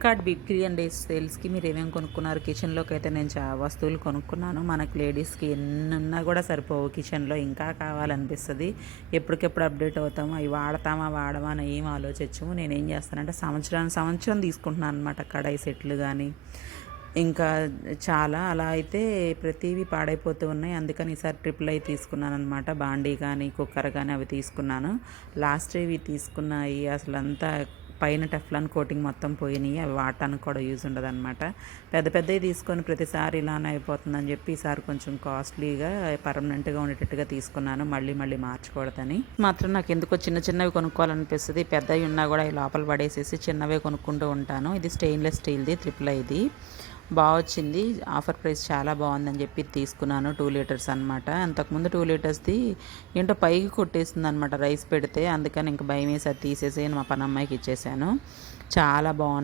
Flipkart big billion days సేల్స్కి మీరు ఏమేమి కొనుక్కున్నారు కిచెన్లోకి అయితే నేను వస్తువులు కొనుక్కున్నాను. మనకు లేడీస్కి ఎన్ని ఉన్నా కూడా సరిపోవు, కిచెన్లో ఇంకా కావాలనిపిస్తుంది. ఎప్పటికెప్పుడు అప్డేట్ అవుతాము, అవి వాడతామా వాడమా అని ఏం ఆలోచించము. నేనేం చేస్తానంటే సంవత్సరం తీసుకుంటున్నాను అనమాట. కడాయి సెట్లు కానీ ఇంకా చాలా అలా అయితే ప్రతివి పాడైపోతూ ఉన్నాయి. అందుకని ఈసారి ట్రిపుల్ అయి తీసుకున్నాను అనమాట. బాండీ కానీ కుక్కర్ కానీ అవి తీసుకున్నాను. లాస్ట్ ఇవి తీసుకున్నాయి అసలు అంతా పైన టెఫ్లాన్ కోటింగ్ మొత్తం పోయినాయి. అవి వాడటానికి కూడా యూజ్ ఉండదన్నమాట. పెద్దవి తీసుకొని ప్రతిసారి ఇలానే అయిపోతుందని చెప్పి ఈసారి కొంచెం కాస్ట్లీగా పర్మనెంట్గా ఉండేటట్టుగా తీసుకున్నాను. మళ్ళీ మార్చకూడదని మాత్రం నాకు ఎందుకో చిన్నవి కొనుక్కోవాలనిపిస్తుంది. పెద్దవి ఉన్నా కూడా ఈ లోపల పడేసేసి చిన్నవే కొనుక్కుంటూ ఉంటాను. ఇది స్టెయిన్లెస్ స్టీల్ది ట్రిపుల్ ఇది బాగా వచ్చింది. ఆఫర్ ప్రైస్ చాలా బాగుందని చెప్పి తీసుకున్నాను. 2 లీటర్స్ అనమాట. అంతకుముందు 2 లీటర్స్ది ఏంటో పైకి కొట్టేస్తుంది అనమాట రైస్ పెడితే. అందుకని ఇంక భయం వేసి అది తీసేసి మా పనమ్మాయికి ఇచ్చేసాను. చాలా బాగుంది.